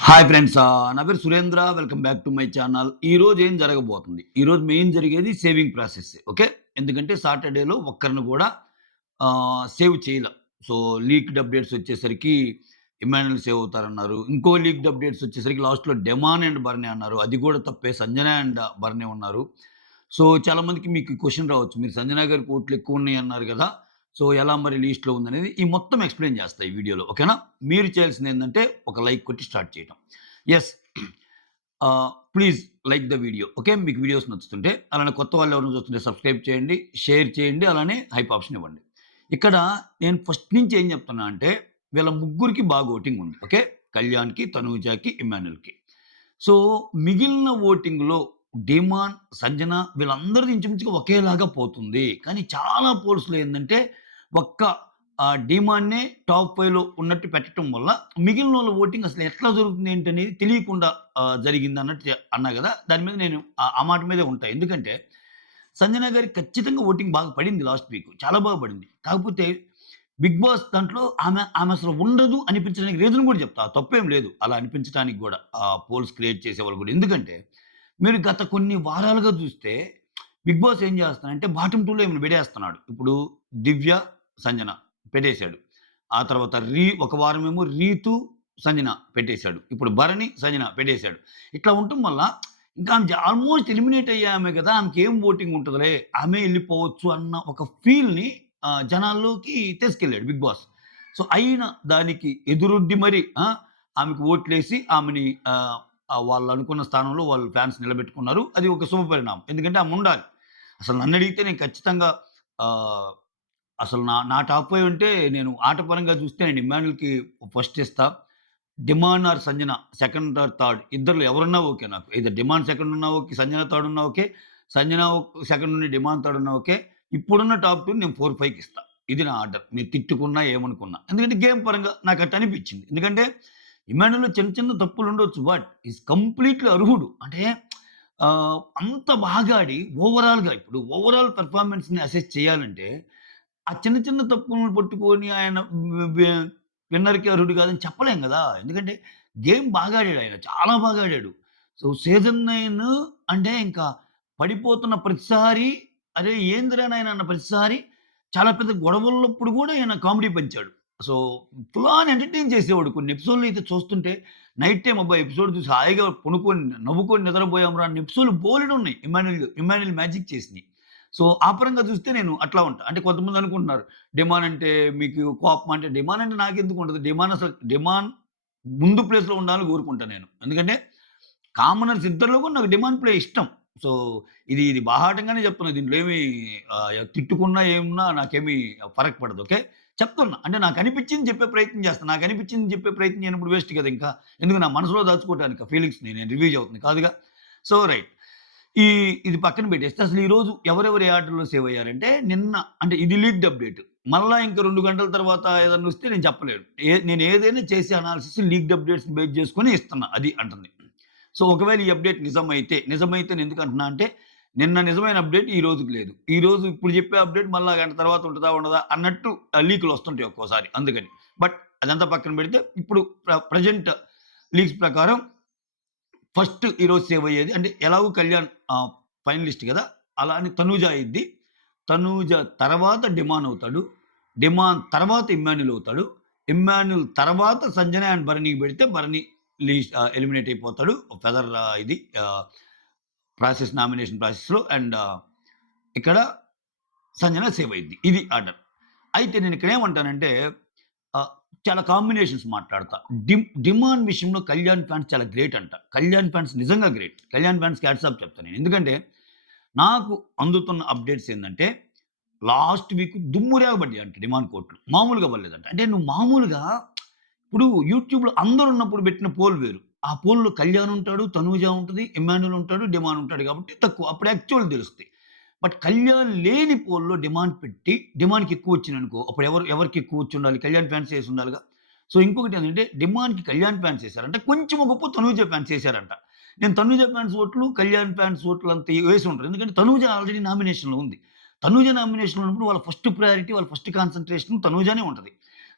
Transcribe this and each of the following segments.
Hi friends. నా పేరు Surendra. Welcome back to my channel. ఈరోజు ఏం జరగబోతుంది? ఈరోజు మెయిన్ జరిగేది సేవింగ్ ప్రాసెస్. ఓకే. ఎందుకంటే సాటర్డేలో ఒక్కరిని కూడా సేవ్ చేయలే. సో, లీక్డ్ అప్డేట్స్ వచ్చేసరికి ఇమ్మాన్యుయల్ సేవ్ అవుతారన్నారు. ఇంకో లీక్డ్ అప్డేట్స్ వచ్చేసరికి లాస్ట్‌లో డెమాన్ అండ్ బర్నీ అన్నారు. అది కూడా తప్పే. సంజన అండ్ బర్నీ ఉన్నారు. సో, చాలామందికి మీకు క్వెషన్ రావచ్చు. మీరు సంజన గారికి ఓట్లు ఎక్కువున్నాయి అన్నారు గదా! సో, ఎలా మరి లీస్ట్‌లో ఉందనేది ఈ మొత్తం ఎక్స్‌ప్లెయిన్ చేస్తా ఈ వీడియోలో. ఓకేనా? మీరు చేయాల్సిందేందంటే ఒక లైక్ కొట్టి స్టార్ట్ చేయటం. Yes. Please like the video. Okay. మీకు వీడియోస్ నచ్చుతుంటే. అలానే కొత్త వాళ్ళు ఎవరైనా చూస్తుంటే సబ్స్క్రైబ్ చేయండి, షేర్ చేయండి, అలానే హైప్ ఆప్షన్ ఇవ్వండి. ఇక్కడ నేను ఫస్ట్ నుంచి ఏం చెప్తున్నా అంటే వీళ్ళ ముగ్గురికి బాగా ఓటింగ్ ఉంది. ఓకే. కళ్యాణ్‌కి, తనూజకి, ఇమ్మాన్యుయల్‌కి. సో, మిగిలిన ఓటింగ్‌లో డిమాన్, సంజన వీళ్ళందరిది ఇంచుమించుగా ఒకేలాగా పోతుంది. కానీ చాలా పోల్స్‌లో ఏందంటే ఒక్క డీమాన్‌నే టాప్ 5లో ఉన్నట్టు పెట్టటం వల్ల మిగిలినోళ్ళ ఓటింగ్ అసలు ఎట్లా జరుగుతుంది ఏంటనేది తెలియకుండా జరిగిందన్నట్టు అన్నా గదా! దాని మీద నేను ఆ మాట మీదే ఉంటా. ఎందుకంటే సంజన గారికి ఖచ్చితంగా ఓటింగ్ బాగా పడింది లాస్ట్ వీక్. చాలా బాగా పడింది. కాకపోతే బిగ్ బాస్ దాంట్లో ఆమె అసలు ఉండదు అనిపించడానికి రీజన్ కూడా చెప్తా. తప్పేం లేదు. అలా అనిపించడానికి గూడా పోల్స్ క్రియేట్ చేసేవాళ్ళు గూడా. ఎందుకంటే మీరు గత కొన్ని వారాలుగా చూస్తే బిగ్ బాస్ ఏం చేస్తున్నాడంటే బాటమ్ 2లో ఈమెను విడేస్తున్నాడు. ఇప్పుడు దివ్య, సంజన పెట్టేసాడు. ఆ తర్వాత ఒక వారమేమో రీతు, సంజన పెట్టేసాడు. ఇప్పుడు భరణి, సంజన పెట్టేసాడు. ఇట్లా ఉండటం వల్ల ఇంకా ఆమె ఆల్మోస్ట్ ఎలిమినేట్ అయ్యే ఆమె కదా! ఆమెకేం ఓటింగ్ ఉంటదిలే. ఆమె ఎళ్ళిపోవచ్చు అన్న ఒక ఫీల్‌ని జనాల్లోకి తీసుకెళ్ళాడు బిగ్ బాస్. సో, అయిన దానికి ఎదురొడ్డి మరి ఆమెకు ఓట్లేసి ఆమెని వాళ్ళు అనుకున్న స్థానంలో వాళ్ళు ఫ్యాన్స్ నిలబెట్టుకున్నారు. అది ఒక శుభపరిణామం. ఎందుకంటే ఆమె ఉండాలి. అసలు నన్నడిగితే నేను ఖచ్చితంగా ఆహ్, అసలు నా నా టాప్ 5 అంటే నేను ఆట పరంగా చూస్తే నేను ఇమ్మాన్యుల్‌కి ఫస్ట్ ఇస్తా. Demon or Sanjana second or third ఇద్దరిలో ఎవరున్నా ఓకే నాకు. ఐదర్ డిమాండ్ సెకండ్ ఉన్నా ఓకే, సంజన థర్డ్ ఉన్నా ఓకే, సంజన సెకండ్ ఉండి డిమాండ్ థర్డ్ ఉన్నా ఓకే. ఇప్పుడున్న టాప్ 2 నేను 4, 5కి ఇస్తా. ఇది నా ఆర్డర్. మీరు తిట్టుకున్నా ఏమనుకున్నా. ఎందుకంటే గేమ్ పరంగా నాకు అట్ట అనిపించింది. ఎందుకంటే ఇమ్మాన్యుల్‌లో చిన్న చిన్న తప్పులుండొచ్చు. బట్ ఈస్ కంప్లీట్‌లీ అర్హుడు. అంటే అంత బాగా ఆడి ఓవరాల్‌గా ఇప్పుడు ఓవరాల్ పెర్ఫార్మన్స్‌ని అసెస్ చేయాలంటే ఆ చిన్న చిన్న తప్పులను పట్టుకొని ఆయన వి విన్నర్‌కి అర్హుడు కాదని చెప్పలేం గదా! ఎందుకంటే గేమ్ బాగా ఆడాడు ఆయన. చాలా బాగా ఆడాడు. సో, సీజన్ 9 అంటే ఇంకా పడిపోతున్న ప్రతిసారి అరే! ఏందిరా నాయనా అన్న ప్రతిసారి చాలా పెద్ద గొడవలప్పుడు గూడా ఈయన కామెడీ పంచాడు. సో, ఫుల్ ఆన్ ఎంటర్‌టైన్ చేసేవాడు. కొన్ని ఎపిసోడ్‌లు అయితే చూస్తుంటే నైట్ టైమ్ అబ్బా! ఎపిసోడ్ చూసి హాయిగా పనుకొని, నవ్వుకొని నిద్రపోయాంరా అన్న ఎపిసోడ్‌లు బోలెడున్నాయి. ఇమ్మాన్యుల్ మ్యాజిక్ చేసినయి. సో, ఆ పరంగా చూస్తే నేను అట్లా ఉంటా. అంటే కొంతమంది అనుకుంటున్నారు. డిమాన్ అంటే మీకు కోపం అంటే డిమాన్ అంటే నాకెందుకుంటది? డిమాన్ ముందు ప్లేస్‌లో ఉండాలని కోరుకుంటా నేను. ఎందుకంటే కామనర్స్ ఇద్దరిలో కూడా నాకు డిమాండ్ ప్లే ఇష్టం. సో, ఇది బాహాటంగానే చెప్తున్నా. దీంట్లో ఏమి తిట్టుకున్నా ఏమున్నా నాకేమి ఫరక్ పడదు. ఓకే. చెప్తున్నా. అంటే నాకనిపించింది చెప్పే ప్రయత్నం చేస్తా. నాకనిపించింది చెప్పే ప్రయత్నం చేయనప్పుడు వేస్ట్ కదా ఇంకా. ఎందుకు నా మనసులో దాచుకోవటానికా ఫీలింగ్స్‌ని నేను రిలీజ్ అవుతుంది కాదుగా. So, right. ఈ ఇది పక్కన పెట్టేస్తే అసలు ఈరోజు ఎవరెవరు ఏ ఆర్డర్‌లో సేవ్ అయ్యారంటే నిన్న అంటే ఇది లీక్డ్ అప్డేట్. మళ్ళా ఇంక 2 గంటల తర్వాత ఏదన్నా వస్తే నేను చెప్పలేను. నేను ఏదైనా చేసే అనాలిసిస్ లీక్డ్ అప్డేట్స్‌ని బేస్ చేసుకొని ఇస్తున్నా. అది అంటుంది. సో, ఒకవేళ ఈ అప్డేట్ నిజమైతే నేనెందుకంటున్నా అంటే, నిన్న నిజమైన అప్డేట్ ఈ రోజుకి లేదు. ఈ రోజు ఇప్పుడు చెప్పే అప్డేట్ మళ్ళా గంట తర్వాత ఉంటదా? ఉండదా? అన్నట్టు లీకులొస్తుంటాయి ఒక్కోసారి అందుకని. బట్ అదంతా పక్కన పెడితే ఇప్పుడు ప్రెజెంట్ లీక్స్ ప్రకారం ఫస్ట్ ఈరోజు సేవ్ అయ్యేది అంటే ఎలాగో కళ్యాణ్ ఫైనలిస్ట్ గదా! అలా అని తనూజ అయిద్ది. తనూజ తర్వాత డిమాన్ అవుతాడు. డిమాన్ తర్వాత ఇమ్మాన్యుల్ అవుతాడు. ఇమ్మాన్యుల్ తర్వాత సంజన అండ్ భరణికి పెడితే భరణి ఎలిమినేట్ అయిపోతాడు. ఫెదర్ ఇది నామినేషన్ ప్రాసెస్‌లో అండ్ ఇక్కడ సంజన సేవ్ అయ్యిద్ది. ఇది ఆర్డర్. అయితే నేనిక్కడ ఏమంటానంటే ఆహ్, చాలా కాంబినేషన్స్ మాట్లాడతా. డిమాండ్ విషయంలో కళ్యాణ్ ఫ్యాన్స్ చాలా గ్రేట్ అంట. కళ్యాణ్ ఫ్యాన్స్ నిజంగా గ్రేట్. కళ్యాణ్ ఫ్యాన్స్‌కి హ్యాట్స్ ఆఫ్ చెప్తా నేను. ఎందుకంటే నాకు అందుతున్న అప్డేట్స్ ఏందంటే లాస్ట్ వీక్ దుమ్ము రేగబడ్డాయంట డిమాండ్ కోట్లు. మామూలుగా పడలేదంట. అంటే నువ్వు మామూలుగా ఇప్పుడు యూట్యూబ్‌లో అందరున్నప్పుడు పెట్టిన పోల్ వేరు. ఆ పోల్‌లో కళ్యాణ్ ఉంటాడు, తనూజ ఉంటది, ఇమ్మాన్యుల్ ఉంటాడు, డిమాండ్ ఉంటాడు కాబట్టి తక్కువ. అప్పుడు యాక్చువల్ తెలుస్తాయి. బట్ కళ్యాణ్ లేని పోల్‌లో డిమాండ్ పెట్టి డిమాండ్‌కి ఎక్కువొచ్చిందనుకో అప్పుడు ఎవరికి ఎక్కువొచ్చుండాలి? కళ్యాణ్ ఫ్యాన్స్ ఏసుండాలిగా. సో, ఇంకొకటేంటంటే డిమాండ్‌కి కళ్యాణ్ ఫ్యాన్స్ ఏసారంట. కొంచెమో గొప్పో తనూజ ఫ్యాన్స్ ఏసారంట. నేను తనూజ ఫ్యాన్స్ ఓట్లు, కళ్యాణ్ ఫ్యాన్స్ ఓట్లు అంత వేసుండరు. ఎందుకంటే తనూజ ఆల్రెడీ నామినేషన్‌లో ఉంది. తనూజ నామినేషన్‌లో ఉన్నప్పుడు వాళ్ళ ఫస్ట్ ప్రయారిటీ, వాళ్ళ ఫస్ట్ కాన్సంట్రేషన్ తనూజనే ఉంటది.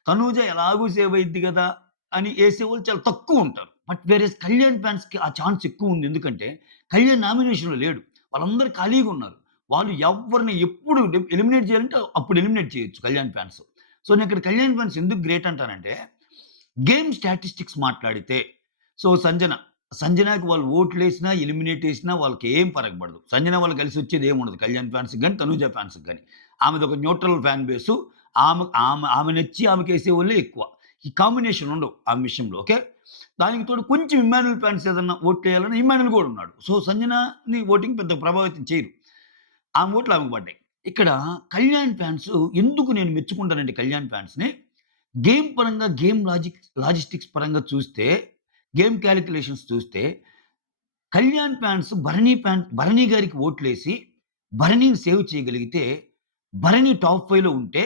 తనూజ ఎలాగూ సేవ్ అయ్యిద్ది గదా! అని ఏసేవాళ్ళు చాలా తక్కువుంటారు. బట్ వేరేస్ కళ్యాణ్ ఫ్యాన్స్‌కి ఆ ఛాన్స్ ఎక్కువుంది. ఎందుకంటే కళ్యాణ్ నామినేషన్‌లో లేడు. వాళ్ళందరూ ఖాళీగా ఉన్నారు. వాళ్ళు ఎవ్వరిని ఎప్పుడు ఎలిమినేట్ చేయాలంటే అప్పుడు ఎలిమినేట్ చేయొచ్చు కళ్యాణ్ ఫ్యాన్స్. సో, నేనిక్కడ కళ్యాణ్ ఫ్యాన్స్ ఎందుకు గ్రేట్ అంటానంటే, గేమ్ స్టాటిస్టిక్స్ మాట్లాడితే సో, సంజనకి వాళ్ళు ఓట్లేసినా, ఎలిమినేట్ చేసినా వాళ్ళకేం ఫరక పడదు. సంజన వాళ్ళు కలిసొచ్చేది ఏముండదు. కళ్యాణ్ ఫ్యాన్స్‌కి గాని, తనూజ ఫ్యాన్స్‌కి గాని. ఆమెదొక న్యూట్రల్ ఫ్యాన్ బేసు. ఆమె నచ్చి ఆమెకేసేవాళ్ళే ఎక్కువ. ఈ కాంబినేషన్ ఉండవు ఆమె విషయంలో. ఓకే. దానికి తోడు కొంచెం ఇమ్మాన్యుల్ ఫ్యాన్స్ ఏదన్నా ఓట్లేయాలన్నా ఇమ్మాన్యుల్ గూడా ఉన్నాడు. సో, సంజనని ఓటింగ్ పెద్ద ప్రభావితం చేయరు. ఆమె ఓట్లు ఆమెకు పడ్డాయి. ఇక్కడ కళ్యాణ్ ఫ్యాన్స్ ఎందుకు నేను మెచ్చుకుంటానంటే కళ్యాణ్ ఫ్యాన్స్‌ని, గేమ్ పరంగా లాజిస్టిక్స్ పరంగా చూస్తే, గేమ్ కాలిక్యులేషన్స్ చూస్తే, కళ్యాణ్ ఫ్యాన్స్ భరణి గారికి ఓట్లేసి, భరణిని సేవ్ చేయగలిగితే, భరణి టాప్ 5లో ఉంటే,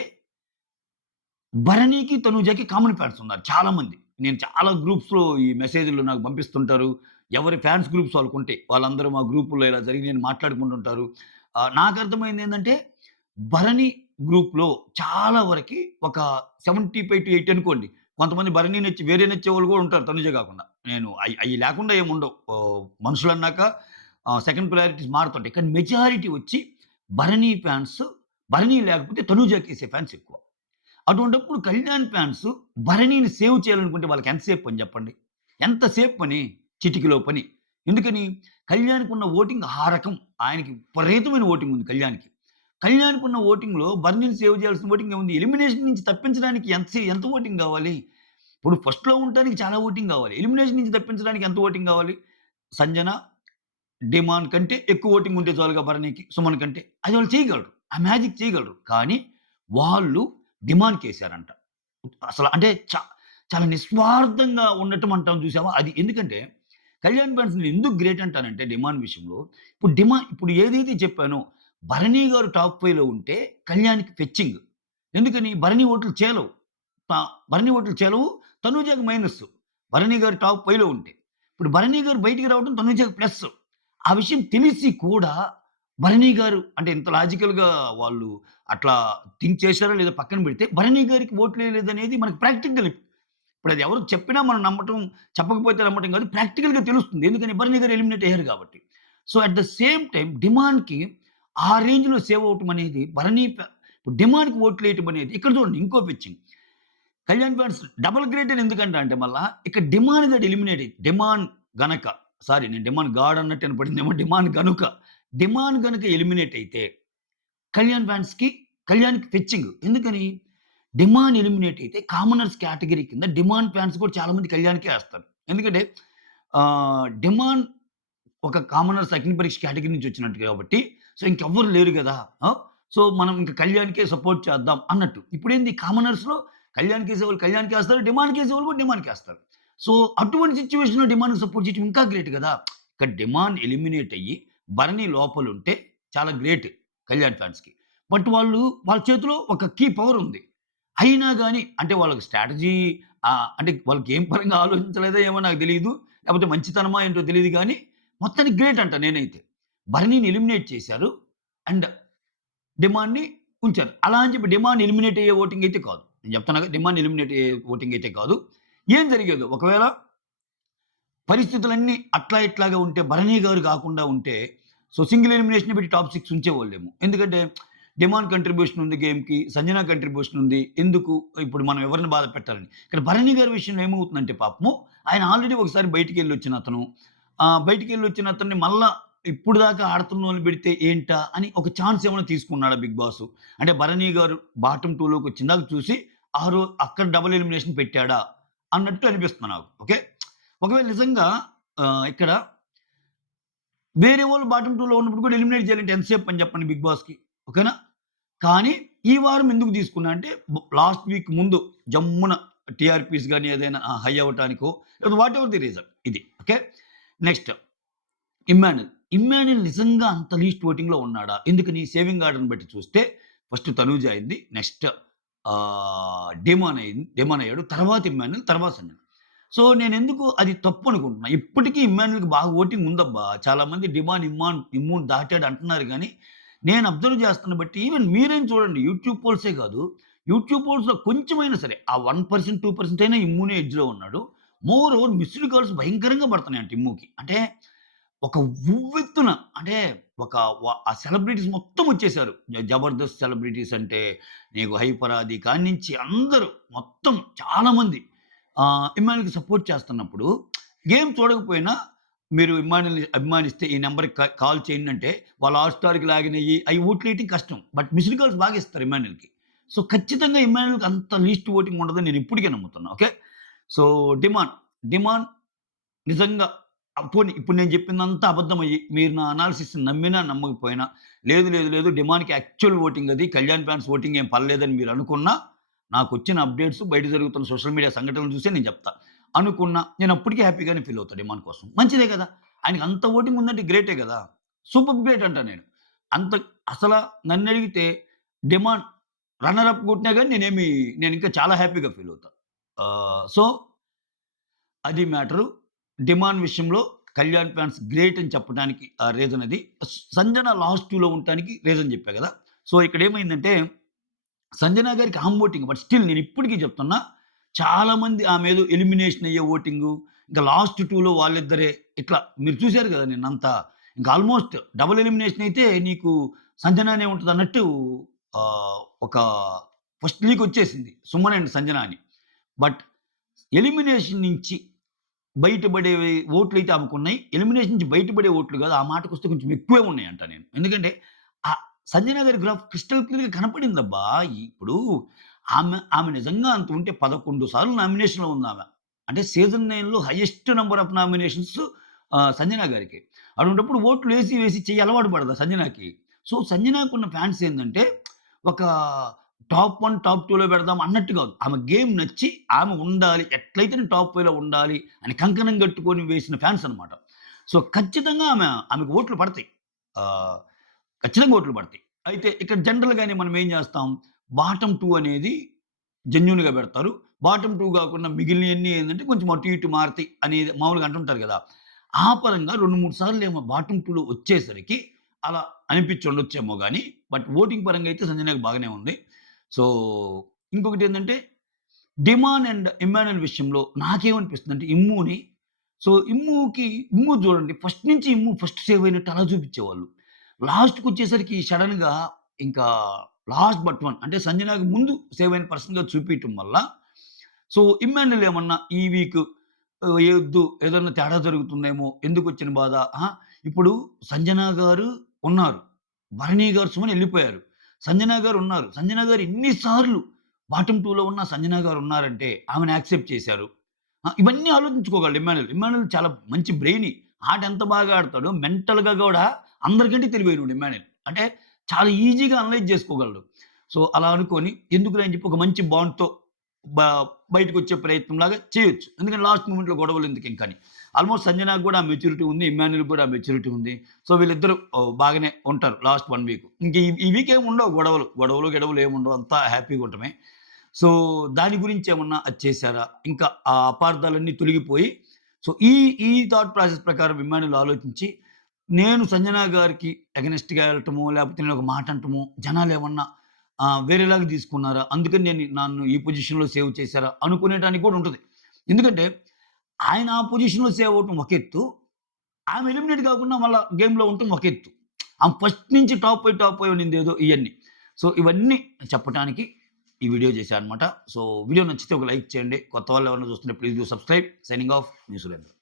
భరణికి, తనూజకి కామన్ ఫ్యాన్స్ ఉన్నారు చాలామంది. నేను చాలా గ్రూప్స్‌లో ఈ మెసేజ్‌లు నాకు పంపిస్తుంటారు. ఎవరి ఫ్యాన్స్ గ్రూప్స్ వాళ్ళకుంటాయి. వాళ్ళందరూ మా గ్రూపుల్లో ఇలా జరిగినాయని మాట్లాడుకుంటుంటారు. నాకర్థమైందేందంటే, భరణి గ్రూప్‌లో చాలా వరకి ఒక 75-80 అనుకోండి. కొంతమంది భరణి నచ్చి వేరే నచ్చేవాళ్ళు గూడా ఉంటారు తనుజ గాకుండా. నేను అయి లేకుండా ఏముండవు. మనుషులన్నాక సెకండ్ ప్రయారిటీస్ మారుతుంటాయి. కానీ మెజారిటీ వచ్చి భరణి ఫ్యాన్స్, భరణి లేకపోతే తనూజకేసే ఫ్యాన్స్ ఎక్కువ. అటువంటప్పుడు కళ్యాణ్ ఫాన్స్ భరణిని సేవ్ చేయాలనుకుంటే వాళ్ళకి ఎంత సేపు పని చెప్పండి? ఎంత సేపు పని? చిటికెలో పని. ఎందుకని? కళ్యాణ్‌కున్న ఓటింగ్ ఆ రకం. ఆయనకి విపరీతమైన ఓటింగ్ ఉంది కళ్యాణ్‌కి. కళ్యాణ్‌కున్న ఓటింగ్‌లో భరణిని సేవ్ చేయాల్సిన ఓటింగ్ ఏముంది? ఎలిమినేషన్ నుంచి తప్పించడానికి ఎంత ఓటింగ్ గావాలి? ఇప్పుడు ఫస్ట్‌లో ఉండటానికి చాలా ఓటింగ్ గావాలి. ఎలిమినేషన్ నుంచి తప్పించడానికి ఎంత ఓటింగ్ గావాలి? సంజన, డిమాండ్ కంటే ఎక్కువ ఓటింగ్ ఉంటే చాలుగా భరణికి, సుమన్ కంటే. అది వాళ్ళు చేయగలరు. ఆ మ్యాజిక్ చేయగలరు. కానీ వాళ్ళు డిమాండ్‌కేసారంట. అసల అంటే చాలా నిస్వార్థంగా ఉండటం అంటాం చూసావా? అది ఎందుకంటే కళ్యాణ్ ఫాన్స్ నేను ఎందుకు గ్రేట్ అంటానంటే డిమాండ్ విషయంలో, ఇప్పుడు ఏదైతే చెప్పానో భరణి గారు టాప్ 5లో ఉంటే కళ్యాణ్‌కి ఫెచ్చింగ్. ఎందుకని? భరణి ఓట్లు చేలవు. త భరణి ఓట్లు చెలవు. తనూజకి మైనస్సు. భరణి గారు టాప్ 5లో ఉంటే. ఇప్పుడు భరణి గారు బయటికి రావడం తనూజకి ప్లస్సు. ఆ విషయం తెలిసి కూడా భరణి గారు అంటే ఇంత లాజికల్‌గా వాళ్ళు అట్లా థింక్ చేశారో లేదో పక్కన పెడితే, భరణి గారికి ఓట్లేయలేదనేది మనకు ప్రాక్టికల్. ఇప్పుడది ఎవరు చెప్పినా మనం నమ్మటం, చెప్పకపోతే నమ్మటం కాదు. ప్రాక్టికల్‌గా తెలుస్తుంది. ఎందుకని భరణి గారు ఎలిమినేట్ అయ్యారు కాబట్టి. So, at the same time డిమాండ్‌కి ఆ రేంజ్‌లో సేవ్ అవ్వటం అనేది ఇప్పుడు డిమాండ్‌కి ఓట్లేయటం అనేది ఇక్కడ చూడండి ఇంకో pitching. Kalyan fans double great అని ఎందుకంటా అంటే మళ్ళా ఇక్కడ డిమాండ్ గాడు ఎలిమినేట్ డిమాండ్ గనక సారీ నేను డిమాండ్ గాడ్ అన్నట్టు వినపడిందేమో డిమాండ్ గనక ఎలిమినేట్ అయితే కళ్యాణ్‌కి ఫెచ్చింగ్. ఎందుకని? డిమాండ్ ఎలిమినేట్ అయితే కామనర్స్ కేటగరీ కింద డిమాండ్ ఫ్యాన్స్ కూడా చాలా మంది కళ్యాణ్‌కే ఏస్తారు. ఎందుకంటే డిమాండ్ ఒక కామనర్స్ అగ్ని పరీక్ష కేటగరీ నుంచి వచ్చినట్టు కాబట్టి, సో ఇంకెవ్వరు లేరు గదా! సో మనం ఇంక కళ్యాణ్‌కే సపోర్ట్ చేద్దాం అన్నట్టు. ఇప్పుడేంది కామనర్స్‌లో కళ్యాణ్‌కేసేవాళ్ళు కళ్యాణ్‌కేస్తారు. డిమాండ్‌కేసేవాళ్ళు కూడా డిమాండ్‌కేస్తారు. సో అటువంటి సిట్యుయేషన్‌లో డిమాండ్‌కి సపోర్ట్ చేయడం ఇంకా గ్రేట్ గదా! ఇక్కడ డిమాండ్ ఎలిమినేట్ అయ్యి భరణి లోపలుంటే చాలా గ్రేట్ కళ్యాణ్ ఫ్యాన్స్‌కి. బట్ వాళ్ళ చేతిలో ఒక కీ పవర్ ఉంది. అయినా గాని అంటే వాళ్ళకి స్ట్రాటజీ అంటే వాళ్ళు గేమ్ పరంగా ఆలోచించలేదో ఏమో నాకు తెలీదు. లేకపోతే మంచితనమా ఏంటో తెలీదు గానీ, మొత్తానికి గ్రేట్ అంట నేనైతే. భరణిని ఎలిమినేట్ చేశారు. అండ్ డిమాండ్‌ని ఉంచారు. అలా అని చెప్పి డిమాండ్ ఎలిమినేట్ అయ్యే ఓటింగ్ అయితే కాదు. నేను చెప్తున్నాగా డిమాండ్ ఎలిమినేట్ అయ్యే ఓటింగ్ అయితే కాదు. ఏం జరిగేదో ఒకవేళ పరిస్థితులన్నీ అట్లా ఇట్లాగా ఉంటే భరణి గారు కాకుండా ఉంటే, సో సింగిల్ ఎలిమినేషన్ పెట్టి టాప్ 6 ఉంచేవాళ్ళేమో. ఎందుకంటే డిమాండ్ కంట్రిబ్యూషన్ ఉంది గేమ్‌కి. సంజన కంట్రిబ్యూషన్ ఉంది. ఎందుకు ఇప్పుడు మనం ఎవరిని బాధ పెట్టాలని. ఇక్కడ భరణి గారి విషయంలో ఏమవుతుందంటే పాపము ఆయన ఆల్రెడీ ఒకసారి బయటికెళ్ళొచ్చిన అతను. బయటికెళ్ళొచ్చిన అతన్ని మళ్ళా ఇప్పుడు దాకా ఆడుతున్నోళ్ళని పెడితే ఏంటా అని ఒక ఛాన్స్ ఏమైనా తీసుకున్నాడా బిగ్ బాసు? అంటే భరణి గారు బాటమ్ 2లోకి వచ్చిందాక చూసి అక్కడ డబుల్ ఎలిమినేషన్ పెట్టాడా? అన్నట్టు అనిపిస్తుంది నాకు. ఓకే. ఒకవేళ నిజంగా ఇక్కడ వేరే వాళ్ళు బాటమ్ 2లో ఉన్నప్పుడు కూడా ఎలిమినేట్ చేయాలంటే ఎంతసేపు పని చెప్పండి బిగ్ బాస్‌కి. ఓకేనా? కానీ ఈ వారం ఎందుకు తీసుకున్నా అంటే లాస్ట్ వీక్ ముందు జమ్మున టీఆర్‌పీస్ గాని ఏదైనా హై అవ్వటానికో లేదా వాట్ ఎవర్ ది రీజన్ ఇది. ఓకే. Next Emmanuel. ఇమ్మాన్యుల్ నిజంగా అంత లీస్ట్ ఓటింగ్‌లో ఉన్నాడా? ఎందుకని సేవింగ్ ఆర్డర్‌ని బట్టి చూస్తే ఫస్ట్ తనూజ అయింది. నెక్స్ట్ డెమాన్ అయ్యాడు. తర్వాత ఇమ్మాన్యుల్, తర్వాత సంజన. సో నేనెందుకు అది తప్పు అనుకుంటున్నా. ఇప్పటికీ ఇమ్మాన్యుల్‌కి బాగా ఓటింగ్ ఉందబ్బా! చాలామంది ఇమ్మూన్ దాటాడు అంటున్నారు గానీ, నేను అబ్జర్వ్ చేస్తున్న బట్టి ఈవెన్ మీరైనా చూడండి యూట్యూబ్ పోల్సే కాదు. యూట్యూబ్ పోల్స్‌లో కొంచెమైనా సరే ఆ 1%, 2% అయినా ఇమ్మూనే ఎడ్జ్‌లో ఉన్నాడు. మోర్ ఓవర్ మిస్డ్ కాల్స్ భయంకరంగా పడుతున్నాయంట ఇమ్ముకి. అంటే ఒక ఉవ్వెత్తున అంటే ఒక ఆ సెలబ్రిటీస్ మొత్తం వచ్చేసారు. 'జబర్దస్త్' సెలబ్రిటీస్ అంటే నీకు 'హైపర్ ఆది' కాడ్నించి అందరూ మొత్తం చాలామంది ఇమ్మాన్యుల్‌కి సపోర్ట్ చేస్తున్నప్పుడు గేమ్ చూడకపోయినా మీరు ఇమ్మాన్యుల్‌ని అభిమానిస్తే ఈ నంబర్‌కి కాల్ చేయండంటే వాళ్ళ హాట్‌స్టార్‌కి లాగిన్ అయ్యి అయి ఓట్లేయటం కష్టం. బట్ మిస్డ్ కాల్స్ బాగా ఇస్తారు ఇమ్మాన్యుల్‌కి. సో, ఖచ్చితంగా ఇమ్మాన్యుల్‌కి అంత లీస్ట్ ఓటింగ్ ఉండదని నేను ఇప్పటికే నమ్ముతున్నా. ఓకే. సో, డిమాండ్, డిమాండ్ నిజంగా పోనీ ఇప్పుడు నేను చెప్పిందంతా అబద్ధమయ్యి, మీరు నా అనాలిసిస్‌ని నమ్మినా, నమ్మకపోయినా, లేదు, లేదు, లేదు డిమాండ్‌కి యాక్చువల్ ఓటింగ్ అది. కళ్యాణ్ ఫ్యాన్స్ ఓటింగ్ ఏం పడలేదని మీరు అనుకున్నా, నాకొచ్చిన అప్‌డేట్స్, బయట జరుగుతున్న సోషల్ మీడియా సంఘటనలు చూసే నేను చెప్తా. అనుకున్నా, నేను అప్పటికి హ్యాపీగానే ఫీల్ అవుతా డిమాండ్ కోసం. మంచిదే కదా! ఆయనకి అంత ఓటింగ్ ఉందంటే గ్రేటే కదా! సూపర్ గ్రేట్ అంటా నేను. అంత అసల నన్నడిగితే డిమాండ్ రన్నర్ అప్ కొట్టినా గాని నేనింకా చాలా హ్యాపీగా ఫీల్ అవుతా. సో అది మ్యాటరు. డిమాండ్ విషయంలో కళ్యాణ్ ఫ్యాన్స్ గ్రేట్ అని చెప్పడానికి రీజన్ అది. సంజన లాస్ట్ 2లో ఉండటానికి రీజన్ చెప్పా గదా! సో, ఇక్కడేమైందంటే సంజన గారికి హామ్ ఓటింగ్. బట్ స్టిల్ నేను ఇప్పటికి చెప్తున్నా. చాలామంది ఆమేదో ఎలిమినేషన్ అయ్యే ఓటింగు. ఇంకా లాస్ట్ 2లో వాళ్ళిద్దరే ఇట్లా మీరు చూసారు గదా! నిన్నంతా. ఇంకా ఆల్‌మోస్ట్ డబుల్ ఎలిమినేషన్ అయితే నీకు సంజనానే ఉంటదన్నట్టు ఒక ఫస్ట్ లీకొచ్చేసింది. సుమన్ అండ్ సంజన అని. బట్ ఎలిమినేషన్ నుంచి బయటపడేవి ఓట్లయితే ఆమెకున్నాయి. ఎలిమినేషన్ నుంచి బయటపడే ఓట్లు గాదు. ఆ మాటకొస్తే కొంచెం ఎక్కువే ఉన్నాయంట నేను. ఎందుకంటే సంజన గారి గ్రాఫ్ క్రిస్టల్ క్లియర్‌గా కనపడిందబ్బా! ఇప్పుడు ఆమె నిజంగా అంత ఉంటే 11 సార్లు నామినేషన్‌లో ఉందామె. అంటే సీజన్ 9లో highest number of nominations Sanjana గారికి. అటువంటప్పుడు ఓట్లు వేసి, వేసి చెయ్యి అలవాటు పడదా సంజనకి. సో, సంజనకున్న ఫ్యాన్స్ ఏందంటే ఒక టాప్ 1, టాప్ 2లో పెడదాం అన్నట్టు గాదు. ఆమె గేమ్ నచ్చి ఆమె ఉండాలి. ఎట్లయితే నేను టాప్ 5లో ఉండాలి అని కంకణం కట్టుకొని వేసిన ఫ్యాన్స్ అన్నమాట. సో, ఖచ్చితంగా ఆమెకు ఓట్లు పడతాయి. ఆహ్, ఖచ్చితంగా ఓట్లు పడతాయి. అయితే ఇక్కడ జనరల్‌గానే మనం ఏం చేస్తాం, బాటమ్ 2 అనేది జెన్యూన్‌గా పెడతారు. బాటమ్ 2 గాకుండా మిగిలినయన్నీ ఏందంటే కొంచెం అటు ఇటు మారతాయి అనేది మామూలుగా అంటుంటారు గదా! ఆ పరంగా 2, 3 సార్లేమో బాటమ్ 2లో వచ్చేసరికి అలా అనిపించుండొచ్చేమో గానీ, బట్ ఓటింగ్ పరంగా అయితే సంజనకి బాగానే ఉంది. సో, ఇంకొకటేందంటే డిమాన్ అండ్ ఇమ్మాన్యుల్ విషయంలో నాకేమనిపిస్తుందంటే ఇమ్ము చూడండి ఫస్ట్ నుంచి ఇమ్ము ఫస్ట్ సేవ్ అయినట్టు అలా చూపించేవాళ్ళు. లాస్ట్‌కొచ్చేసరికి సడెన్‌గా ఇంకా లాస్ట్ బట్ వన్ అంటే సంజనాకి ముందు సేవ్ అయిన పర్సన్‌గా చూపియటం వల్ల సో, ఇమ్మాన్యుల్ ఏమన్నా ఈ వీక్ ఏయొద్దు ఏదన్నా తేడా జరుగుతుందేమో ఎందుకొచ్చిన బాధ ఇప్పుడు సంజన గారు ఉన్నారు. భరణి గారు, సుమన్ ఎళ్ళిపోయారు. సంజన గారు ఉన్నారు. సంజన గారు ఎన్ని సార్లు బాటమ్ 2లో ఉన్న సంజన గారు ఉన్నారంటే ఆమెను యాక్సెప్ట్ చేశారు. ఇవన్నీ ఆలోచించుకోగలడు ఇమ్మాన్యుల్. ఇమ్మాన్యుల్ చాలా మంచి బ్రెయినీ. ఆట ఎంత బాగా ఆడతాడో మెంటల్‌గా గూడా అందరికంటే తెలివైనోడు ఇమ్మాన్యుల్. అంటే చాలా ఈజీగా అనలైజ్ చేసుకోగలడు. సో, అలా అనుకోని ఎందుకులే అని చెప్పి ఒక మంచి బాండ్‌తో బ బయటకొచ్చే ప్రయత్నంలాగా చేయొచ్చు. ఎందుకంటే లాస్ట్ మూమెంట్‌లో గొడవలెందుకింకని. ఆల్‌మోస్ట్ సంజనాకి గూడా ఆ మెచ్యూరిటీ ఉంది. ఇమ్మాన్యుల్‌కి గూడా ఆ మెచ్యూరిటీ ఉంది. సో, వీళ్ళిద్దరూ బాగానే ఉంటారు లాస్ట్ 1 వీక్. ఇంక ఈ వీక్ ఏమి ఉండవు గొడవలు. గిడవలు ఏముండవు. అంతా హ్యాపీగా ఉండటమే. సో, దాని గురించేమన్నా అది చేశారా? ఇంకా ఆ అపార్థాలన్నీ తొలగిపోయి సో, ఈ థాట్ ప్రాసెస్ ప్రకారం ఇమ్మాన్యుల్ ఆలోచించి, నేను సంజన గారికి అగైనెస్ట్‌గా ఎళ్ళటమో, లేపోతే నేనొక మాట అనటమో, జనాలేమన్నా వేరేలాగా తీసుకున్నారా? అందుకని నన్ను ఈ పొజిషన్‌లో సేవ్ చేశారా? అనుకునేటానికి కూడా ఉంటది. ఎందుకంటే, ఆయన ఆ పొజిషన్‌లో సేవ్ అవ్వటం ఒక ఎత్తు. ఆమె ఎలిమినేట్ కాకుండా మళ్ళా గేమ్‌లో ఉండటం ఒక ఎత్తు. ఆమె ఫస్ట్ నుంచి టాప్ ఫైవ్ ఉన్నిందేదో ఇయన్నీ. సో, ఇవన్నీ చెప్పటానికి ఈ వీడియో చేశా అనమాట. సో, వీడియో నచ్చితే ఒక లైక్ చేయండి. కొత్త వాళ్ళు ఎవరైనా చూస్తుంటే please do subscribe. Signing off me Surendra.